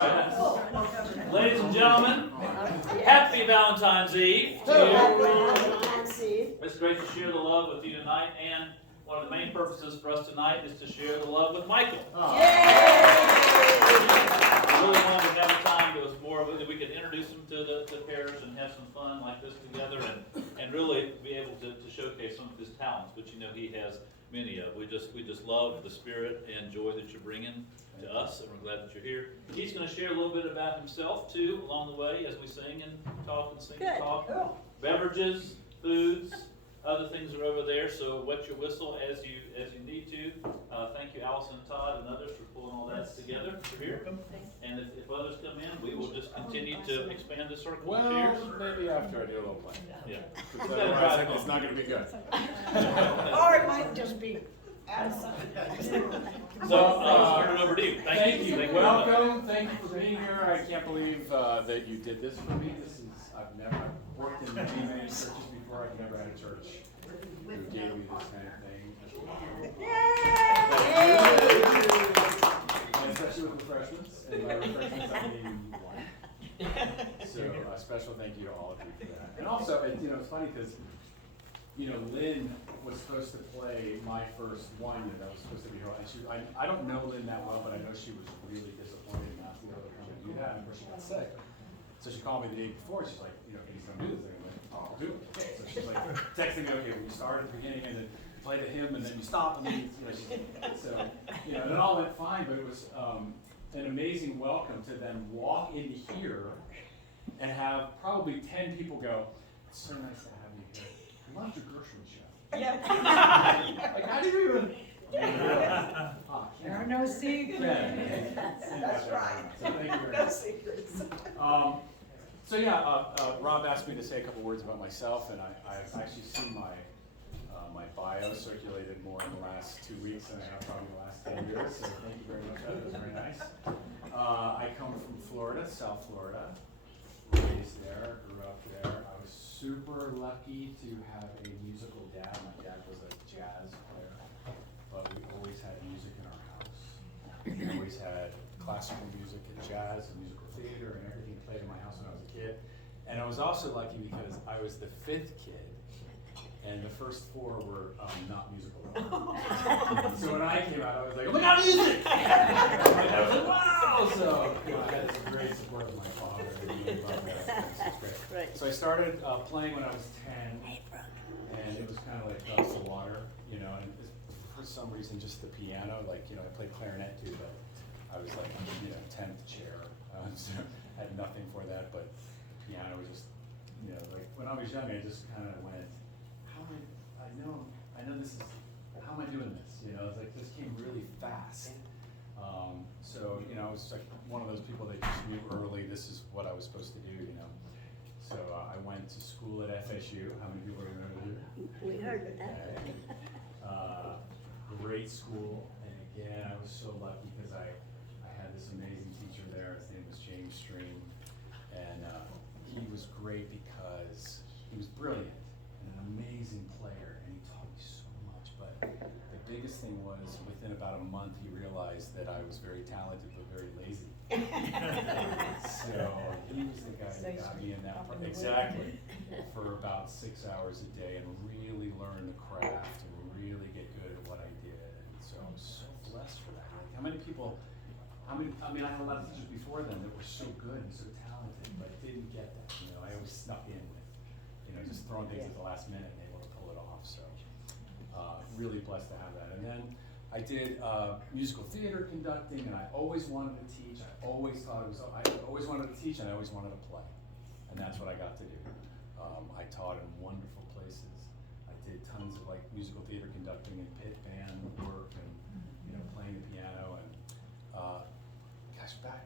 Ladies and gentlemen, happy Valentine's Eve to you. It's great to share the love with you tonight, and one of the main purposes for us tonight is to share the love with Michael. I really wanted to have a time that was more that we could introduce him to the parish and have some fun like this together, and really be able to showcase some of his talents, which you know he has many of. We just love the spirit and joy that you're bringing to us, and we're glad that you're here. He's going to share a little bit about himself too along the way as we sing and talk and sing and talk. Cool. Beverages, foods, other things are over there. So wet your whistle as you need to. Thank you, Allison and Todd and others for pulling all that together for here. And if others come in, we will just continue to expand the circle of chairs. Well, maybe after I do a little play. Yeah. Because otherwise it's not going to be good. Or it might just be outside. So I'll turn it over to you. Thank you. Thank you very much. Welcome. Thank you for being here. I can't believe that you did this for me. I've never worked in many churches before. I've never had a church who gave me this kind of thing. And especially with refreshments. And by refreshments, I mean wine. So a special thank you to all of you for that. And also, it's funny because, Lynn was supposed to play my first one that I was supposed to be her. And I don't know Lynn that well, but I know she was really disappointed not to be able to come and do that. And of course, she got sick. So she called me the day before. She's like, can you come do this thing? I'm like, oh, I'll do it. So she's like texting me, okay, when you start at the beginning and then play the hymn and then you stop and then and it all went fine, but it was an amazing welcome to then walk in here and have probably 10 people go, it's so nice to have you here. I loved your Gershwin show. Yeah. Like, how do you even? There are no secrets. That's right. So thank you very No much. secrets. Rob asked me to say a couple words about myself, and I've actually seen my bio circulated more in the last 2 weeks than I have probably the last 10 years, so thank you very much. That was very nice. I come from Florida, South Florida, raised there, grew up there. I was super lucky to have a musical dad. My dad was a jazz player, but we always had music in our house. We always had classical music and jazz and musical theater and everything played in my house when I was a kid. And I was also lucky because I was the 5th kid, and the first 4 were not musical at all. So when I came out, I was like, oh my God, music! And I was like, wow! So I had some great support from my father. And he loved that. It was great. Right. So I started playing when I was 10, and it was kind of like the water, and for some reason just the piano, I played clarinet too, but I was like, 10th chair, so had nothing for that, but piano was just, when I was young, I just kind of went, I know this is, how am I doing this? It's like, this came really fast. So, I was like one of those people that just knew early this is what I was supposed to do, So I went to school at FSU. How many people remember here? We heard that. Great school, and again, I was so lucky because I had this amazing teacher there. His name was James Stream, and he was great because he was brilliant and an amazing player, and he taught me so much. But the biggest thing was, within about a month, he realized that I was very talented but very lazy. So he was the guy that got me in that exactly for about 6 hours a day and really learn the craft and really get good at what I did. And so I was so blessed for that. Like, how many people, I had a lot of teachers before them that were so good and so talented, but didn't get that. I always snuck in with, just throwing things at the last minute and able to pull it off. So really blessed to have that. And then I did musical theater conducting, and I always wanted to teach. I always wanted to teach, and I always wanted to play, and that's what I got to do. I taught in wonderful places. I did tons of musical theater conducting and pit band work, and playing the piano. And back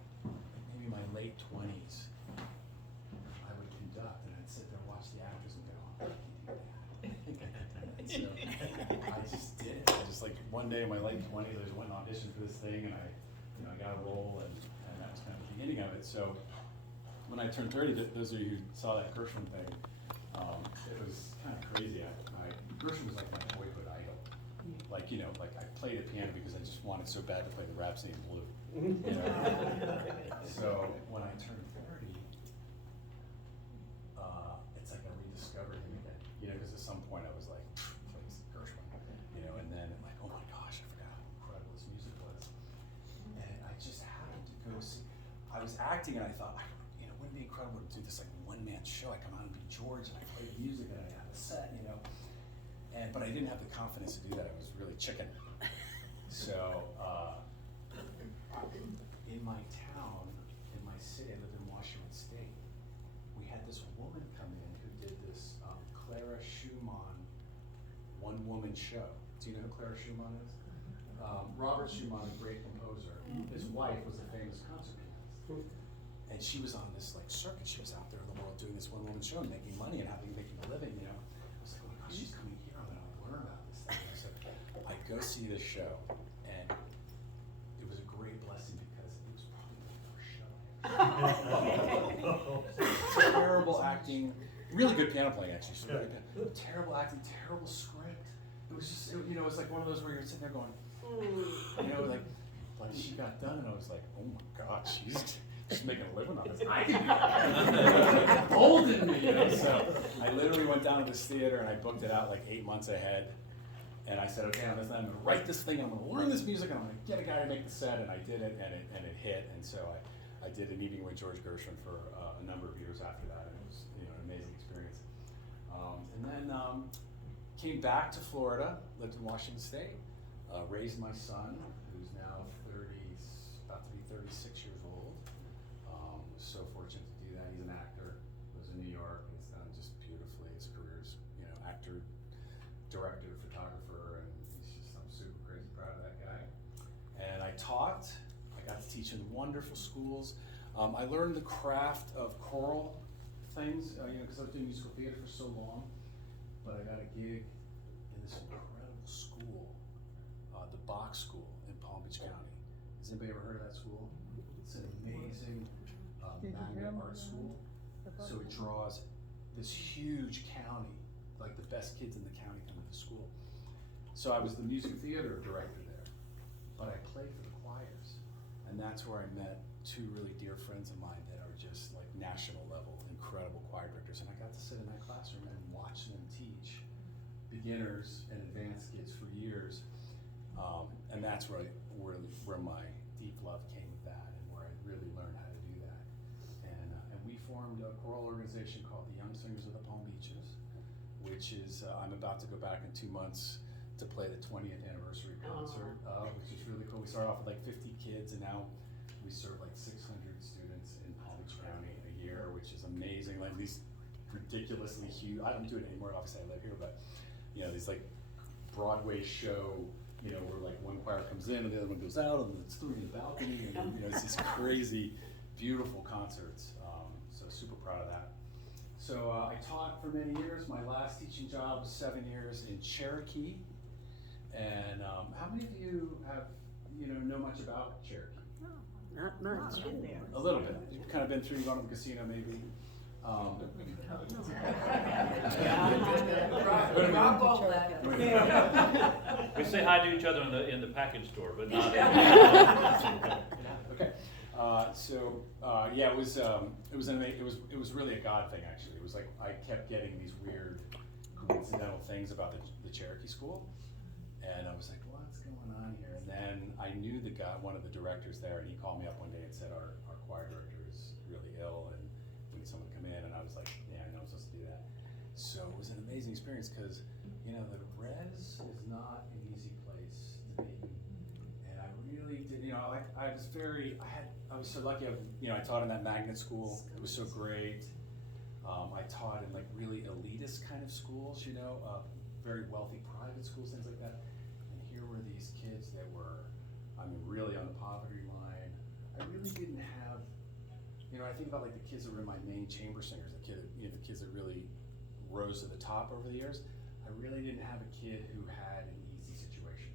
maybe my late 20s, I would conduct, and I'd sit there and watch the actors and go, oh, I can do that. So I just did it. One day in my late 20s, I just went and auditioned for this thing, and I got a role, and that was kind of the beginning of it. So when I turned 30, those of you who saw that Gershwin thing, it was kind of crazy. Gershwin was like my boyhood idol. like, you know, like I played the piano because I just wanted so bad to play the Rhapsody in Blue. You know? So when I turned 30, it's like I rediscovered him again. You know, because at some point I was like, plays Gershwin, you know, and then I'm like, oh my gosh, I forgot how incredible this music was. And I just happened to go see. I was acting and I thought, you know, wouldn't it be incredible to do this like one-man show? I come out and be George and I play the music and I have a set, you know. But I didn't have the confidence to do that. I was really chicken. So in my town, in my city, I lived in Washington State. We had this woman come in who did this Clara Schumann one-woman show. Do you know who Clara Schumann is? Robert Schumann, a great composer. His wife was a famous concert pianist. And she was on this like circuit. She was out there in the world doing this one-woman show and making money and making a living, you know. I was like, oh my gosh, she's coming here. I'm gonna learn about this thing. So I go see this show, and it was a great blessing because it was probably my first show. Terrible acting, really good piano playing actually. She's really good. Terrible acting, terrible script. It was just, you know, it was like one of those where you're sitting there going, you know, like she got done, and I was like, oh my God, she's making a living on this. I can do that. Emboldened me, you know. So I literally went down to this theater and I booked it out like 8 months ahead. And I said, okay, I'm gonna write this thing, I'm gonna learn this music, and I'm gonna get a guy to make the set, and I did it, and it hit. And so I did an evening with George Gershwin for a number of years after that, and it was, you know, an amazing experience. And then came back to Florida, lived in Washington State, raised my son, who's now about to be 36 years old. Was so fortunate to do that. He's an actor, lives in New York, and it's done just beautifully. His career's, you know, actor, director, photographer, and I'm super crazy proud of that guy. And I taught. I got to teach in wonderful schools. I learned the craft of choral things, you know, because I was doing musical theater for so long. But I got a gig in this incredible school, the Bach School in Palm Beach County. Has anybody ever heard of that school? It's an amazing magnet art school. So it draws this huge county, like the best kids in the county come to the school. So I was the music theater director there, but I played for the choirs. And that's where I met two really dear friends of mine that are just like national level, incredible choir directors. And I got to sit in that classroom and watch them teach beginners and advanced kids for years. And that's where my deep love came with that, and where I really learned how to do that. And we formed a choral organization called the Young Singers of the Palm Beaches, which is, I'm about to go back in 2 months to play the 20th anniversary concert, which is really cool. We started off with like 50 kids, and now we serve like 600 students in Palm Beach County a year, which is amazing. Like these ridiculously huge, I don't do it anymore, obviously I live here, but you know, these like Broadway show, you know, where like one choir comes in and the other one goes out, and it's through the balcony, and you know, it's these crazy, beautiful concerts. So super proud of that. So I taught for many years. My last teaching job was 7 years in Cherokee. And how many of you have, you know much about Cherokee? Not much. A little bit. You've kind of been through, gone to the casino maybe. We say hi to each other in the package store, but not. Okay. Yeah, it was really a God thing actually. It was like I kept getting these weird coincidental things about the Cherokee School, and I was like, what's going on here? And then I knew the guy, one of the directors there, and he called me up one day and said our choir director is really ill and we need someone to come in. And I was like, yeah, I know I'm supposed to do that. So it was an amazing experience because, you know, the res is not an easy place to be. And I really did, you know, I was so lucky. I taught in that magnet school. It was so great. I taught in like really elitist kind of schools, you know, very wealthy private schools, things like that. And here were these kids that were, really on the poverty line. I really didn't have, you know, I think about like the kids that were in my main chamber singers, the kids that really rose to the top over the years. I really didn't have a kid who had an easy situation.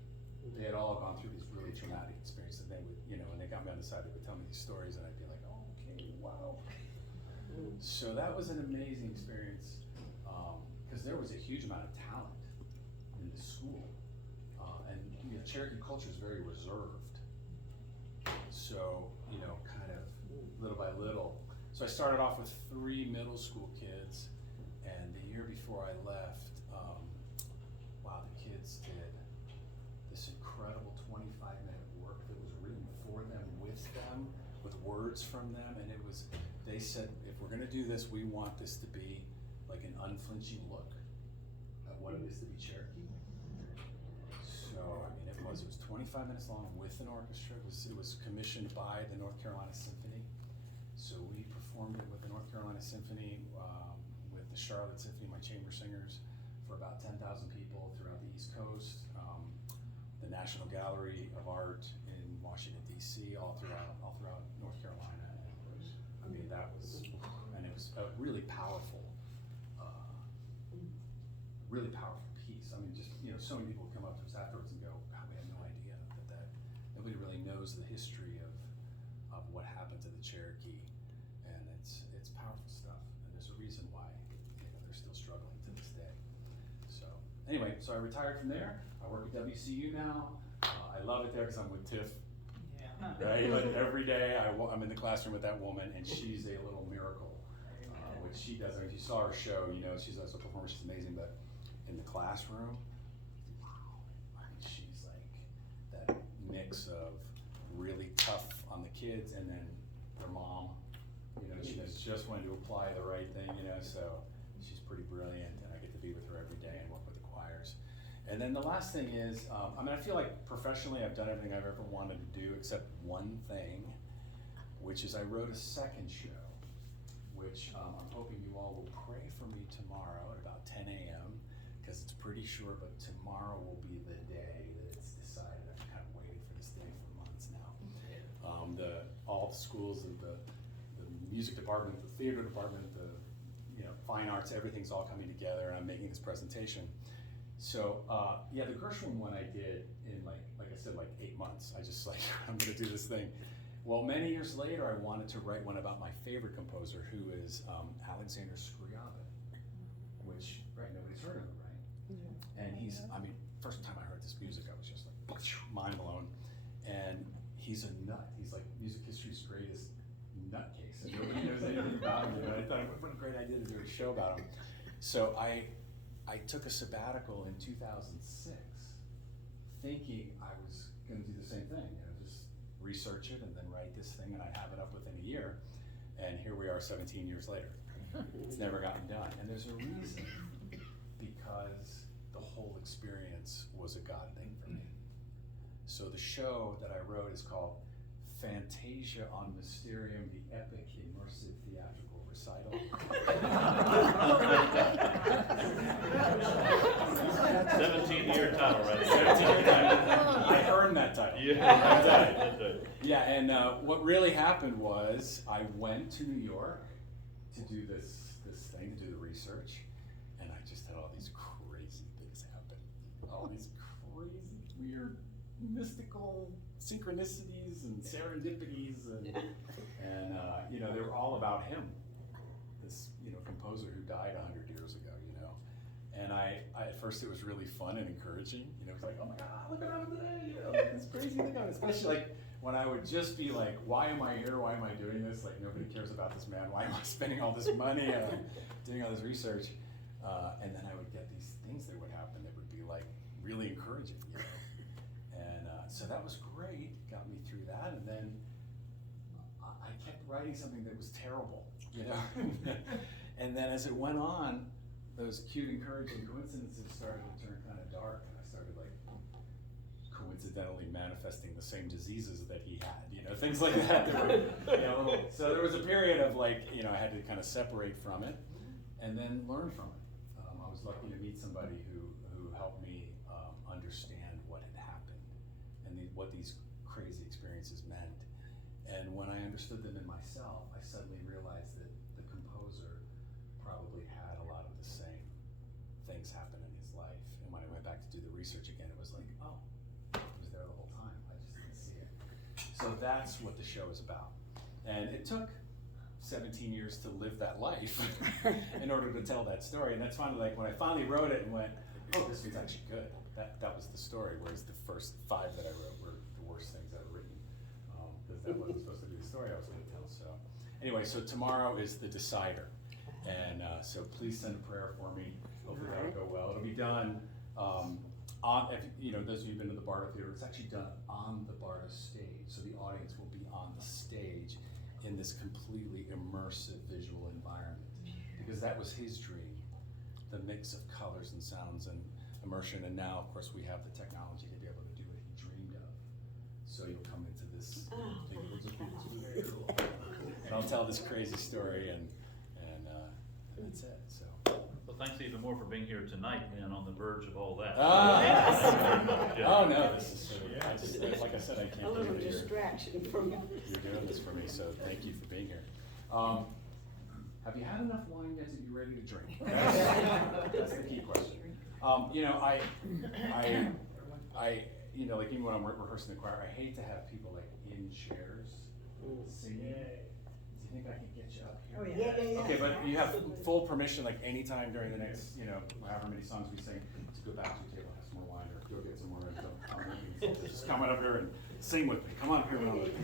They had all gone through these really traumatic experiences, and they would, you know, when they got me on the side, they would tell me these stories, and I'd be like, oh, okay, wow. So that was an amazing experience, because there was a huge amount of talent in the school, Cherokee culture is very reserved. So, you know, kind of little by little. So I started off with 3 middle school kids, and the year before I left, wow, the kids did this incredible 25-minute work that was written for them, with words from them, and they said, if we're gonna do this, we want this to be like an unflinching look at what it is to be Cherokee. So, I mean, it was 25 minutes long with an orchestra. It was commissioned by the North Carolina Symphony. So we performed it with the North Carolina Symphony, with the Charlotte Symphony, my chamber singers, for about 10,000 people throughout the East Coast, the National Gallery of Art in Washington D.C., all throughout North Carolina. And it was a really powerful piece. I mean, just, you know, so many people come up to us afterwards and go, "God, we had no idea that nobody really knows the history of what happened to the Cherokee," and it's powerful stuff. And there's a reason why, you know, they're still struggling to this day. So anyway, so I retired from there. I work at WCU now. I love it there because I'm with Tiff. Yeah. Right, like every day I'm in the classroom with that woman, and she's a little miracle. What she does, I mean, if you saw her show, you know, she's as a performer, she's amazing, but in the classroom, wow, I mean, she's like that mix of really tough on the kids and then their mom, you know, she knows just when to apply the right thing, you know, so she's pretty brilliant, and I get to be with her every day and work with the choirs. And then the last thing is, I mean, I feel like professionally I've done everything I've ever wanted to do except one thing, which is I wrote a second show, which I'm hoping you all will pray for me tomorrow at about 10 a.m. because it's pretty short, but tomorrow will be the day that it's decided. I've kind of waited for this day for months now. All the schools, the music department, the theater department, the fine arts, everything's all coming together, and I'm making this presentation. So yeah, the Gershwin one I did in like I said, like 8 months. I just like, I'm gonna do this thing. Well, many years later, I wanted to write one about my favorite composer, who is Alexander Scriabin, which, right, nobody's heard of him, right? Mm-hmm. And he's, I mean, first time I heard this music, I was just like, mind blown. And he's a nut. He's like music history's greatest nutcase. And nobody knows anything about him. And I thought, what a great idea to do a show about him. So I took a sabbatical in 2006, thinking I was gonna do the same thing, just research it and then write this thing, and I'd have it up within a year. And here we are 17 years later. It's never gotten done. And there's a reason, because the whole experience was a God thing for me. So the show that I wrote is called Fantasia on Mysterium, the Epic Immersive Theatrical Recital. 17-year title, right? 17-year title. I earned that title. Yeah, and what really happened was I went to New York to do this thing, to do the research, and I just had all these crazy things happen. All these crazy, weird, mystical synchronicities and serendipities, and they were all about him, this composer who died 100 years ago, And I at first it was really fun and encouraging. It was like, oh my God, look at him today, this crazy thing. Especially like when I would just be like, why am I here? Why am I doing this? Like, nobody cares about this man. Why am I spending all this money doing all this research? And then I would get these things that would happen that would be like really encouraging, And so that was great, got me through that. And then I kept writing something that was terrible, And then as it went on, those cute, encouraging coincidences started to turn kind of dark, and I started like coincidentally manifesting the same diseases that he had, things like that. So there was a period of like, I had to kind of separate from it and then learn from it. I was lucky to meet somebody who helped me understand what had happened and what these crazy experiences meant. And when I understood them in myself, I suddenly realized that the composer probably had a lot of the same things happen in his life. And when I went back to do the research again, it was like, oh, it was there the whole time. I just didn't see it. So that's what the show is about. And it took 17 years to live that life in order to tell that story. And that's finally like when I finally wrote it and went, oh, this one's actually good. that was the story, whereas the first 5 that I wrote were the worst things I've written, because that wasn't supposed to be the story I was going to tell. So anyway, so tomorrow is the decider, and so please send a prayer for me. Hopefully that'll go well. It'll be done on, if, you know, those of you who've been to the Bardo Theater, it's actually done on the Bardo stage, so the audience will be on the stage in this completely immersive visual environment, because that was his dream, the mix of colors and sounds and immersion, and now, of course, we have the technology to be able to do what he dreamed of. So you'll come into this thing, it'll just be very cool. And I'll tell this crazy story, and that's it, so. Well, thanks even more for being here tonight and on the verge of all that. Yeah. Oh, no, this is, like I said, I can't A little believe it. distraction from You're doing this for me, so thank you for being here. Have you had enough wine yet that you're ready to drink? That's the key question. You know, I, you know, like even when I'm rehearsing the choir, I hate to have people like in chairs singing. Do you think I can get you up here? Oh, yeah. Okay, but you have full permission, like anytime during the next, you know, however many songs we sing, to go back to the table, have some more wine, or go get some more. Just come on up here and sing with me. Come on up here when I'm with you.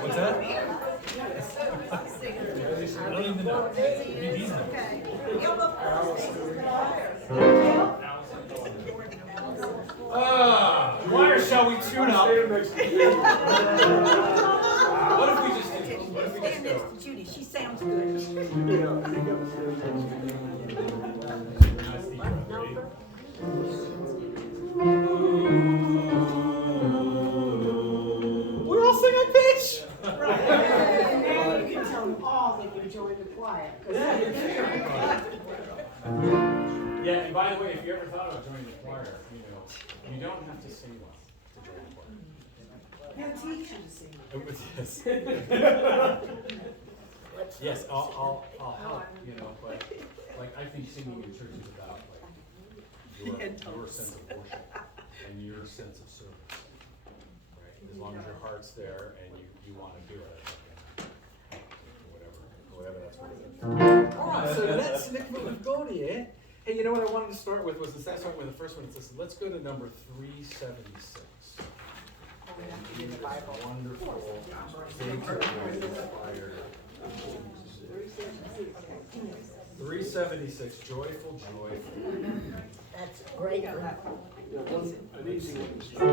What's that? I don't even know. Why shall we tune up? What if we just Stand next to Judy, she sounds good. We're all singing pitch. Now you can tell them all that you joined the choir. Yeah, and by the way, if you ever thought about joining the choir, you know, you don't have to sing well to join the choir. He'll teach you to sing. Yes. Yes, I'll help, you know, but like I think singing in church is about like your sense of worship and your sense of service, right? As long as your heart's there and you want to do it, whatever that's what it is. All right, so let's go there. Hey, you know what I wanted to start with was the start with the first one. It says, let's go to number 376. Wonderful. Big inspired. 376, joyful. That's great. An easy one to start.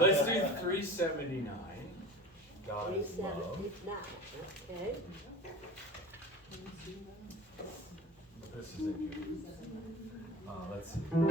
Let's do 379. God is love. 379, okay. This is it. Let's see. Let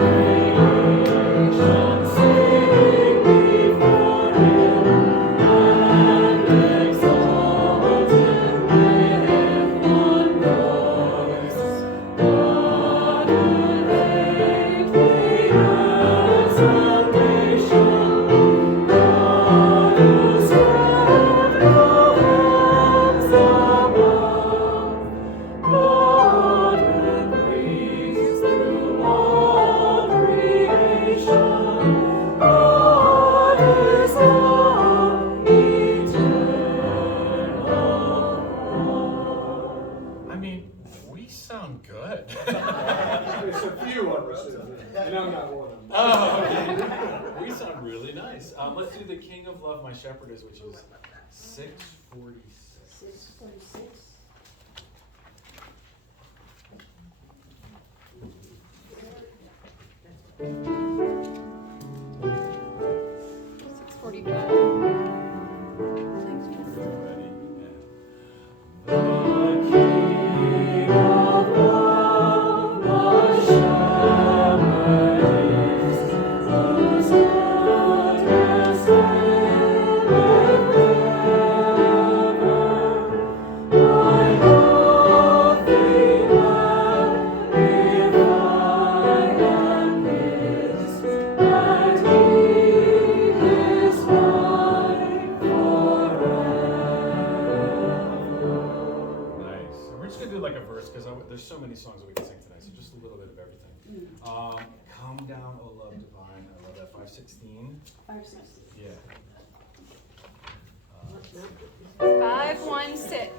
me And I'm not one of them. Oh, okay. We sound really nice. Let's do the King of Love, My Shepherd Is, which is 646. 646. Ready? Yeah. The King of love, my shepherd is, whose goodness faileth never. I nothing lack if I am His, and He is mine forever. Nice. And we're just gonna do like a verse because there's so many songs that we can sing tonight. So just a little bit of everything. Come down, O love divine. I love that. 516. 560. Yeah. 516.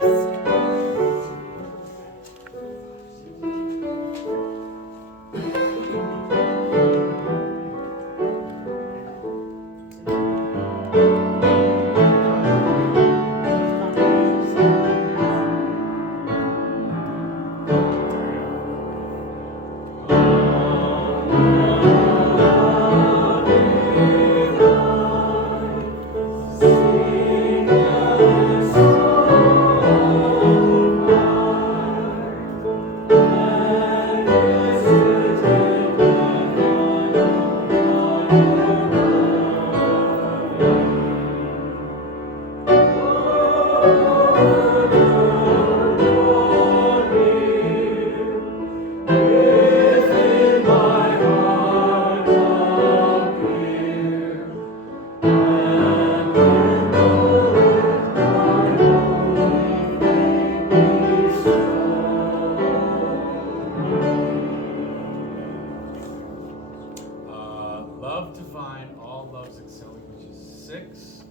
Love divine, all loves excelling, which is 657.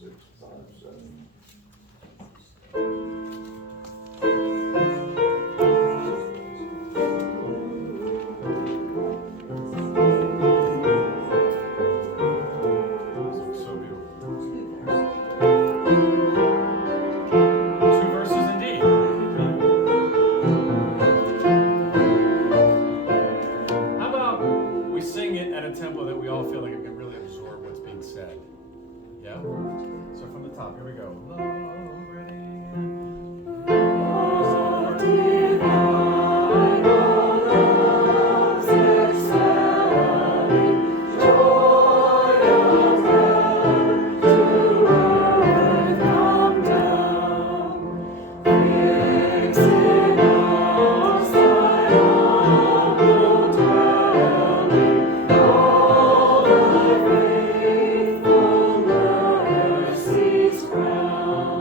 657. This looks so beautiful. Two verses indeed. How about we sing it at a tempo that we all feel like it can really absorb what's being said? Yeah? So from the top, here we go. Love, ready, and Love divine, all loves excelling, joy of earth to earth come down, fixing us thy humble dwelling, all thy faithful mercies crown.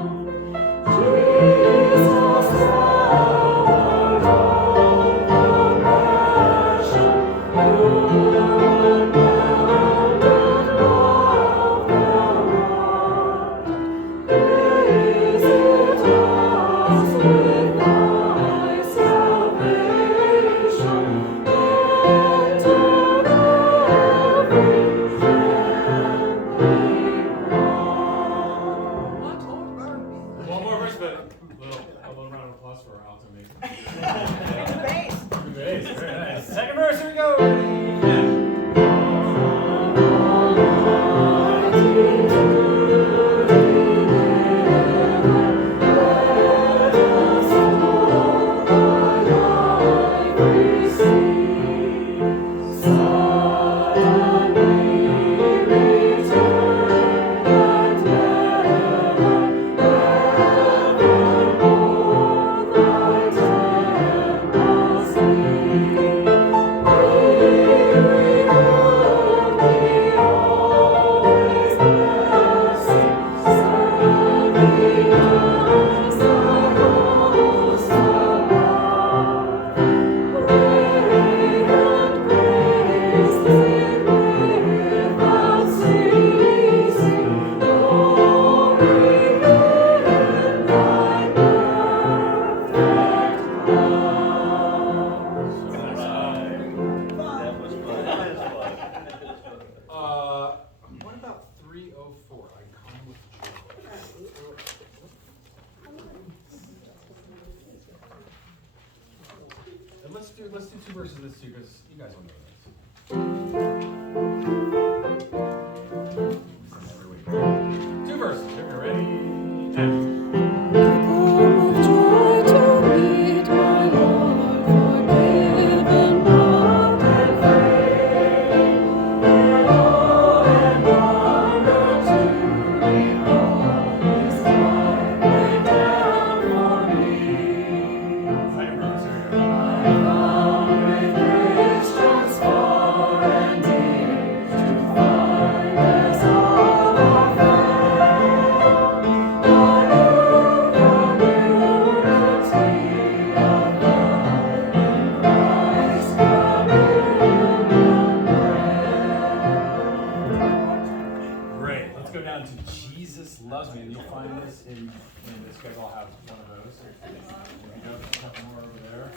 let's do 2 verses of this too, because you guys will know this. Every week. 2 verses. Here we go. Ready? And. Come with joy to meet my Lord, forgiven, loved, and free. Oh, and wonder to behold His life laid down for me. Second verse. Here we go. I found great grace transformed and dear to find as all are found. I knew the beauty of love in Christ's communion bread. Great. Let's go down to Jesus Loves Me, and you'll find this in this. You guys all have one of those. There we go. There's a couple more over there.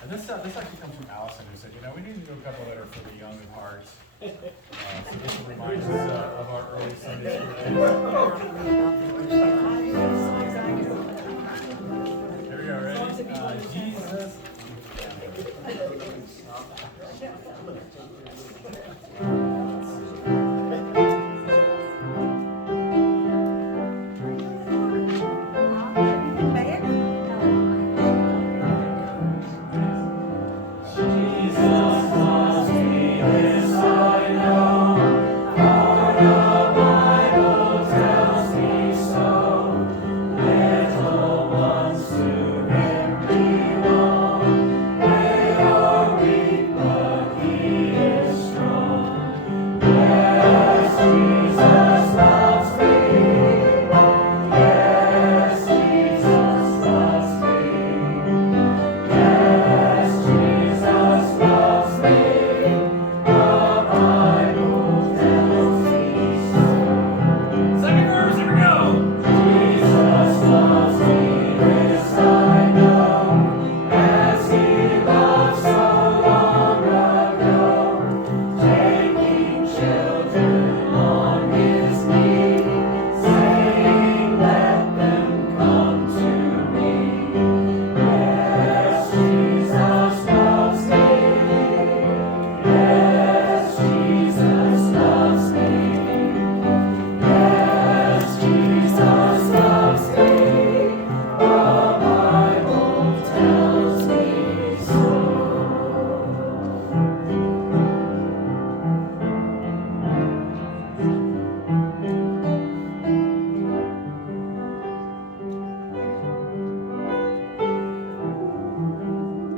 And this actually comes from Allison, who said, we need to do a couple that are for the young at heart. So this reminds us of our early Sunday school days. Here we go, ready? Jesus.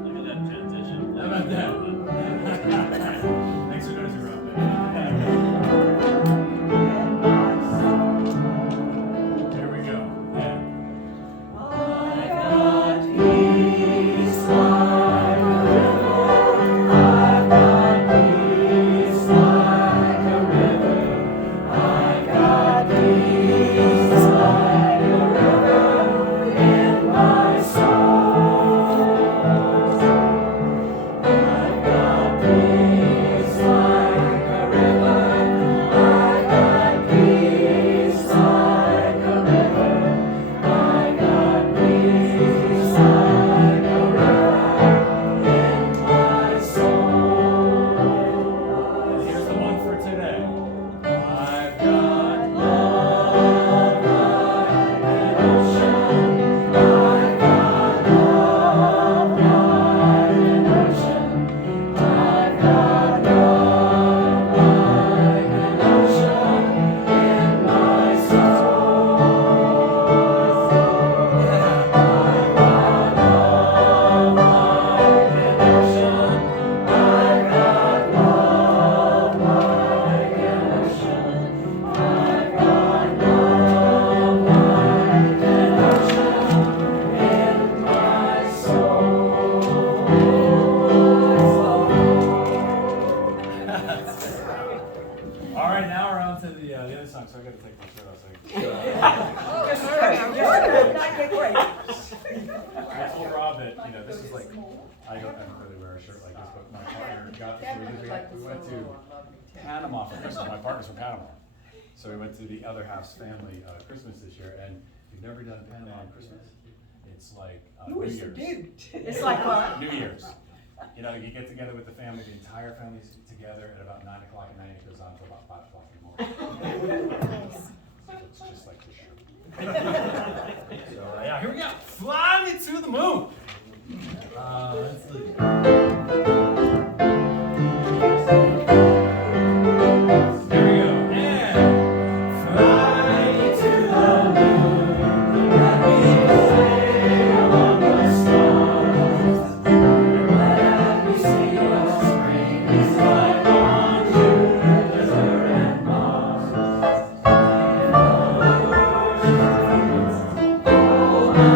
Look at that transition. How about that? Thanks for noticing, Rob. Here we go. And. I've got peace like a river. I've got peace like a river. I've got peace like a river in my soul. I've got peace like a river. I've got peace like a river. I've got peace like a river in my soul. And here's the one for today. I've got Love like an ocean. I've got love like an ocean. I've got love like an ocean in my soul. I've got love like an ocean. I've got love like an ocean. I've got love like an ocean in my soul. All right, now we're on to the other song, so I got to take my shirt off. I told Rob that this is like I don't really wear a shirt like this, but my partner got this for me because we went to Panama for Christmas. My partner's from Panama, so we went to the other half's family Christmas this year, and we've never done Panama on Christmas. it's like You New was the Year's. dude. It's like what? New Year's. You know, you get together with the family, the entire family's together at about 9 o'clock at night, it goes on until about 5 o'clock in the morning. So it's just like the show. So, yeah, here we go. Fly me to the moon. Let's see. Here we go. And fly me to the moon. Let me play among the stars. Let me see what spring is like on Jupiter and Mars. Hold my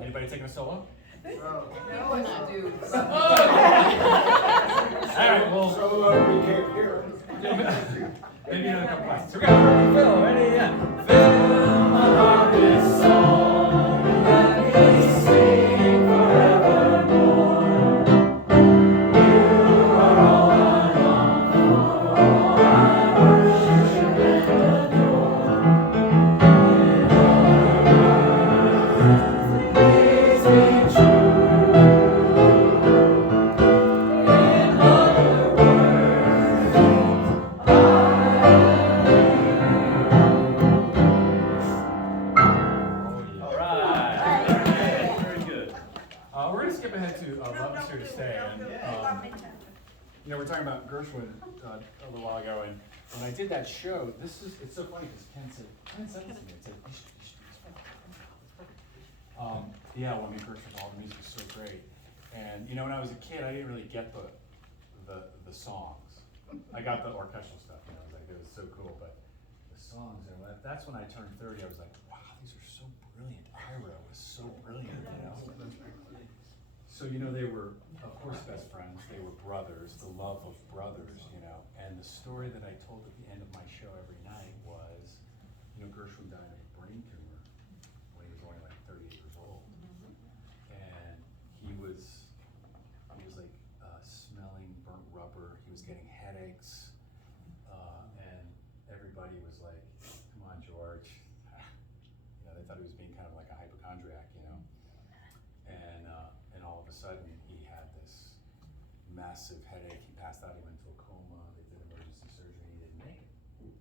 Anybody taking a solo? No, and I do. All right, well, we can't hear. maybe another couple lines. Here we go. Phil, ready? Yeah. Fill my heart with song, let me sing forevermore. You are all I long for, all I worship and adore. In other words, please be true. In other All right. Very good. We're going to skip ahead to Love Is Here to Stay. And, you know, we're talking about Gershwin a little while ago, and when I did that show, it's so funny because Ken said this to me. It said, "You should yeah, well, I mean, Gershwin, all the music is so great. And, you know, when I was a kid, I didn't really get the songs. I got the orchestral stuff, you know, it was so cool, but the songs, and that's when I turned 30, I was like, wow, these are so brilliant. Ira was so brilliant, you know? So, you know, they were, of course, best friends. They were brothers, the love of brothers, you know? And the story that I told at the end of my show every night was, you know, Gershwin died of a brain tumor when he was only like 38 years old. And he was like smelling burnt rubber. He was getting headaches. And everybody was like, come on, George. You know, they thought he was being kind of like a hypochondriac, you know? And all of a sudden, he had this massive headache. He passed out. He went into a coma. They did emergency surgery. He didn't make it.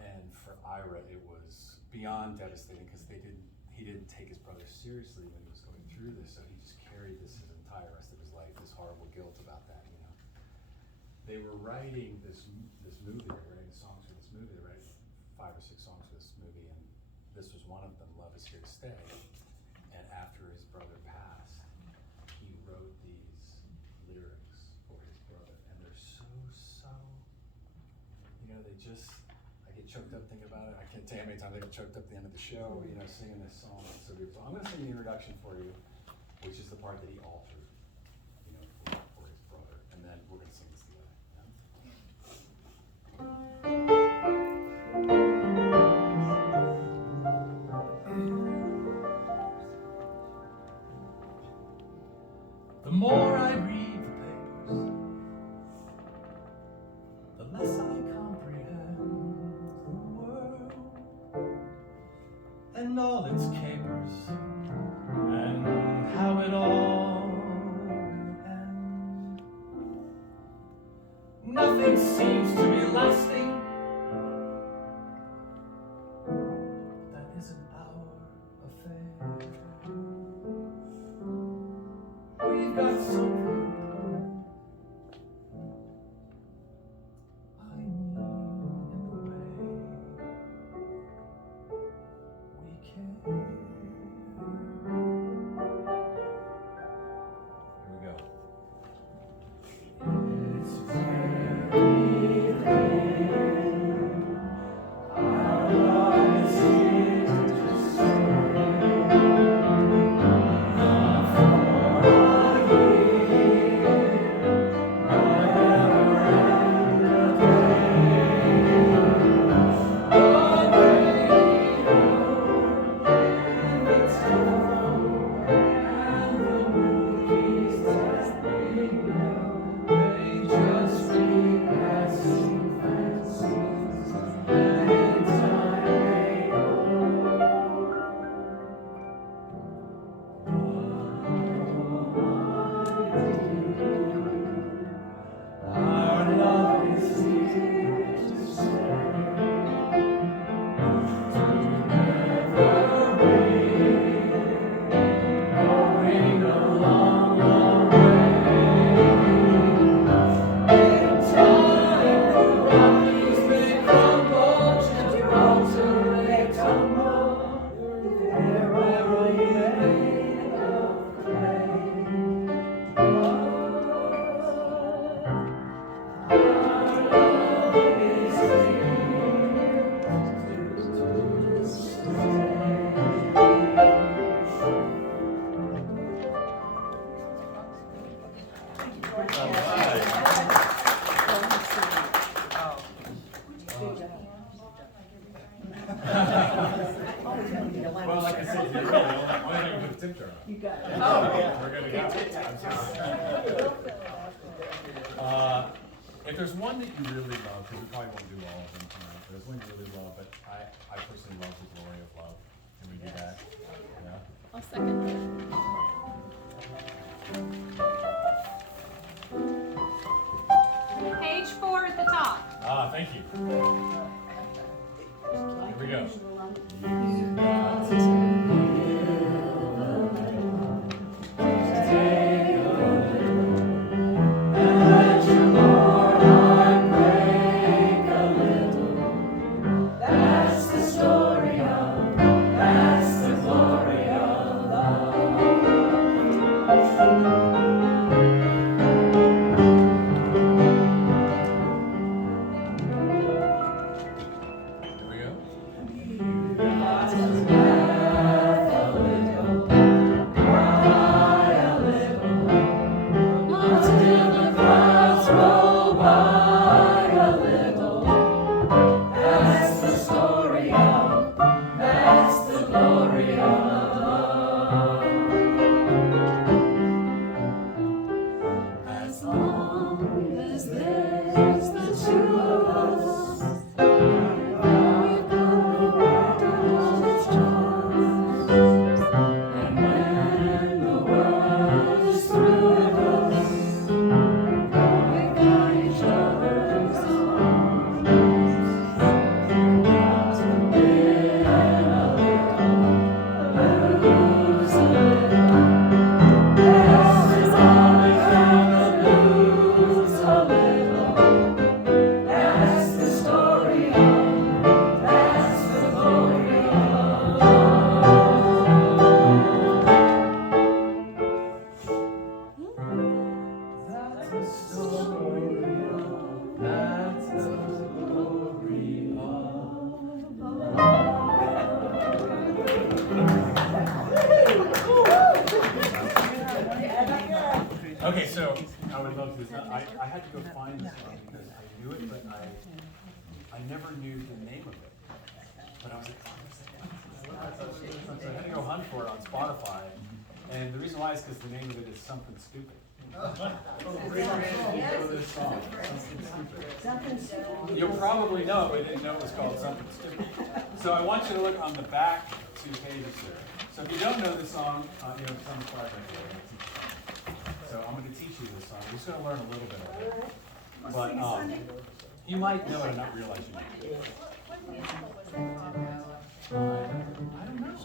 And for Ira, it was beyond devastating because he didn't take his brother seriously when he was going through this. So he just carried this his entire rest of his life. This horrible guilt about that, you know. They were writing this movie. They were writing songs for this movie. They were writing 5 or 6 songs for this movie, and this was one of them. Love Is Here to Stay. And after his brother passed, he wrote these lyrics for his brother, and they're so, you know, they just, I get choked up thinking about it. I can't tell you how many times I get choked up at the end of the show, you know, singing this song. It's so beautiful. I'm going to sing the introduction for you, which is the part that he altered, you know, for his brother, and then we're going to sing this together. The more I read the papers, the less I comprehend the world and all its capers, and how it all will end. Nothing seems to be lasting that isn't our affair. We've got something I mean in the way we care. Here we go. It's very clear our love is here to stay. Not for a year. tip jar on. You got it. We're gonna go. If there's one that you really love, because we probably won't do all of them tonight, but there's one you really love, but I personally love The Glory of Love. Can we do that? Yeah? I'll second that. Page 4 at the top. Ah, thank you. Here we go. Here we go. As long as there's the two of us, we've got the world and all its charms. And when the world is through with us, we've got each other's arms. To win a little, lose a little. Yes, it's all we have to lose a little. That's the story of, that's the glory of. That's the story of, that's the glory Okay, so I would love to. I had to go find this one because I knew it, but I never knew the name of it. But I was like, so I had to go hunt for it on Spotify. And the reason why is because the name of it is Something Stupid. Something stupid. You'll probably know, but didn't know it was called Something Stupid. So I want you to look on the back 2 pages here. So if you don't know the song, it's on the slide right there. So I'm going to teach you this song. You're just going to learn a little bit of it. But you might know it and not realize you know it. I don't know.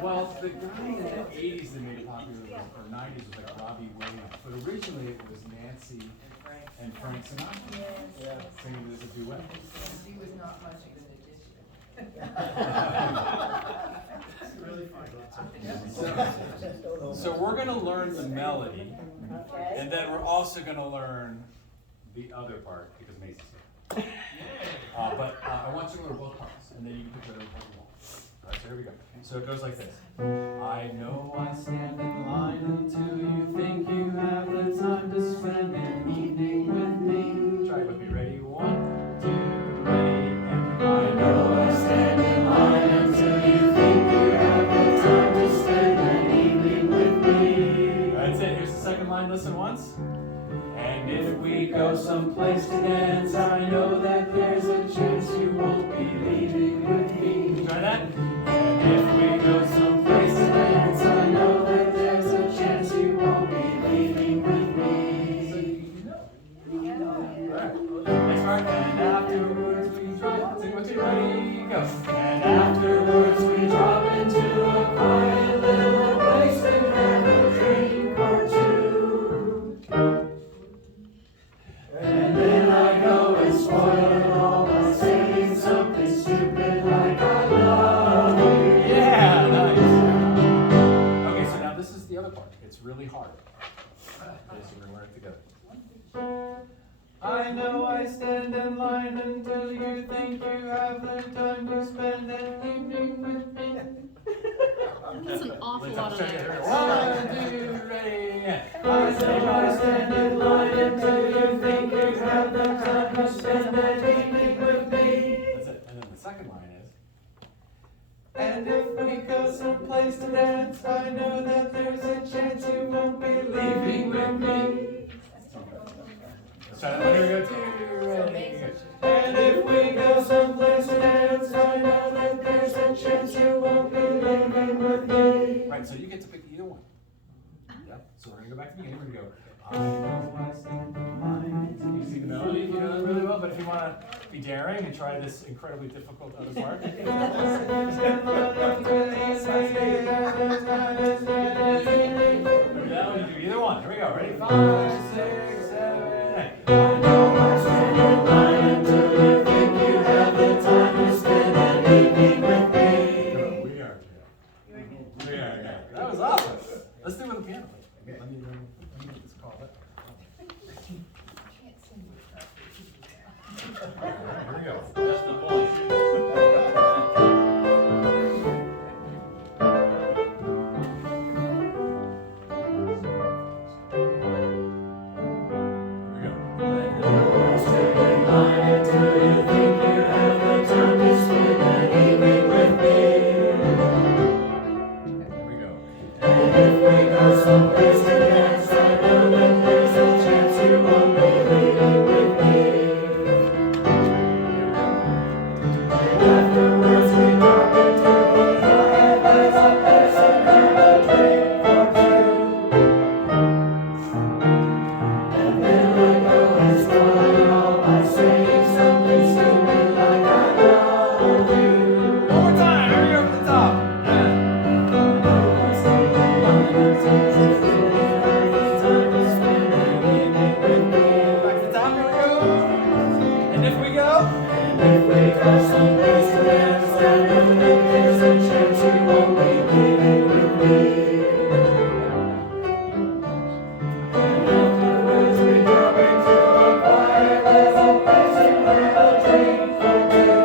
Well, the guy in the 80s that made it popular, or 90s, was like Robbie Williams. But originally it was Nancy and Frank Sinatra singing it as a duet. He was not much of an addition. So we're going to learn the melody, and then we're also going to learn the other part, because Macy's here. But I want you to learn both parts, and then you can pick whatever part you want. All right, so here we go. So it goes like this. I know I stand in line until you think you have the time to spend an evening with me. Try it with me. Ready? 1, 2, ready, and I know I stand in line until you think you have the time to spend an evening with me. That's it. Here's the second line. Listen once. And if we go someplace to dance, I know that there's a chance you won't be leaving with me. Try that. And if we go someplace to dance, I know that there's a chance you won't be leaving with me. So you know. Alright. Next part. And afterwards we drop. Sing with you. Ready? Go. And afterwards we drop into a quiet little place and have a drink or two. And then I go and spoil it all by saying something stupid like I love you. Yeah, nice. Okay, so now this is the other part. It's really hard. Okay, so we're gonna learn it together. I know I stand in line until you think you have the time to spend an evening with me. That's an awful lot of letters. 1, 2, ready. I know I stand in line until you think you have the time to spend an evening with me. That's it. And then the second line is, And if we go someplace to dance, I know that there's a chance you won't be leaving with me. Let's try that one. Here we go. 2, ready. And if we go someplace to dance, I know that there's a chance you won't be leaving with me. Right, so you get to pick either one. Yep, so we're gonna go back to the beginning, we're gonna go, I know I stand behind. You see the melody, you know that really well, but if you wanna be daring and try this incredibly difficult other part. There we go, you do either one, here we go, ready? 5, 6, 7, 8. I know I stand in line until you think you have the time to spend an evening with me. We are, yeah. That was awesome. Let's do it with the piano. Let me get this called up. Here we go. That's the point. Someplace to dance, I know that there's a chance you won't be leaving with me. And afterwards we drop into the quiet as a person have a drink or two. And then I go and start it all by saying something stupid like I love you. One more time, here we go from the top. Someplace to dance, I know that there's a chance you won't be leaving with me. And afterwards we drop into a quiet little place and have a drink or two.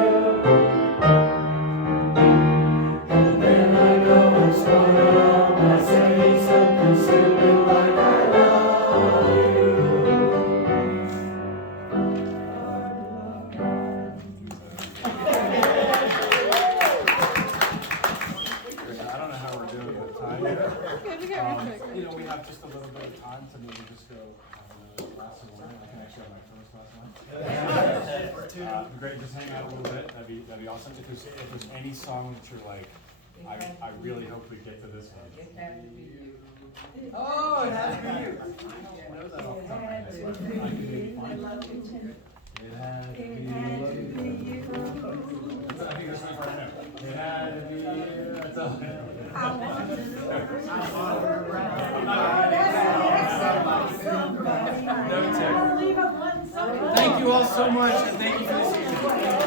And then I go and start it all by saying something stupid like I love you. I don't know how we're doing with time. You know, we have just a little bit of time to maybe just go last one. I can actually have my first last one. Great, just hang out a little bit. That'd be awesome. If there's any song that you're like, I really hope we get to this one. It had to be you. Oh, it has to be you. I know that off the top of my head. I can maybe find it. It had to be you. I think that's the part I know. It had to be you. That's all I know. Thank you all so much, and thank you for this evening.